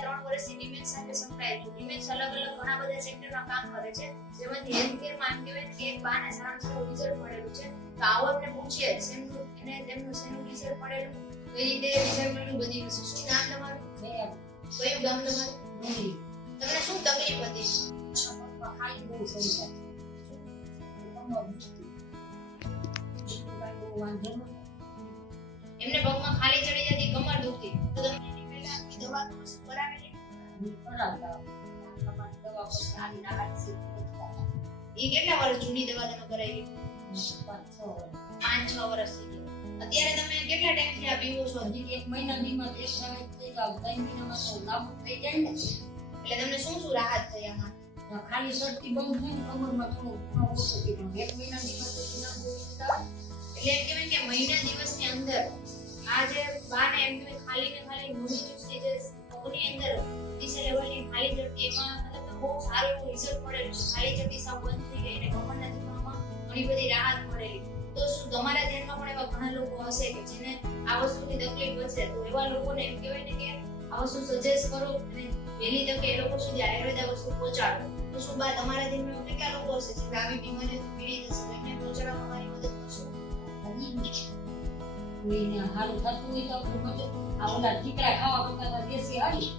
ત્રણ વર્ષથી છું અલગ અલગ ઘણા બધા સેક્ટરમાં કામ કરે છે જેમાંથી કે એક બાને સારામાં છે તો આવો આપણે પૂછીએ શેનું એને તેમનું શું તકલીફ હતી. એમને પગમાં પહેલા કોઈ દવા તો વસ્તુ કરાવેલી હું કરાવતા. તમારી દવા પછી આવીને એ કેટલા વર્ષ જૂની દવા તમે કરાવી પાંચ છ વર્ષ. પાંચ છ વર્ષ થઈ અત્યારે તમે કેટલા ટાઈમથી આ પીવો છો હજી એક મહિનાની માં એક સમય થઈ જાવ ત્રણ મહિનામાં તો નાબૂદ થઈ જાય ને એટલે તમને શું શું રાહત થઈ ખાલી શરતી કમરમાં ઓછું થઈ ગયું. એક મહિના. એટલે એમ કહેવાય કે મહિના દિવસની અંદર આજે બાને એમ ખાલી એમાં મતલબ બહુ સારું એવું રિઝલ્ટ મળેલું છે. ખાલી જગ્યા સાવ બંધ થઈ ગઈ અને કમરના દુખાવામાં ઘણી બધી રાહત મળેલી. તો શું તમારા ધ્યાનમાં પણ એવા ઘણા લોકો હશે કે જેને આ વસ્તુની તકલીફ હશે તો એવા લોકોને એમ કહેવાય ને કે આ વસ્તુ સજેસ્ટ કરો અને વહેલી તકે એ લોકો સુધી આયુર્વેદ વસ્તુ પહોંચાડો. તો શું બા તમારા ધ્યાનમાં એવા કેટલા લોકો હશે જે આવી બીમારીઓથી પીડિત હશે? એમને પહોંચાડવા મારી મદદ કરશો? કોઈને હારું થતું હોય તો આ ઓલા ટીકડા ખાવા કરતા દેશી હારી.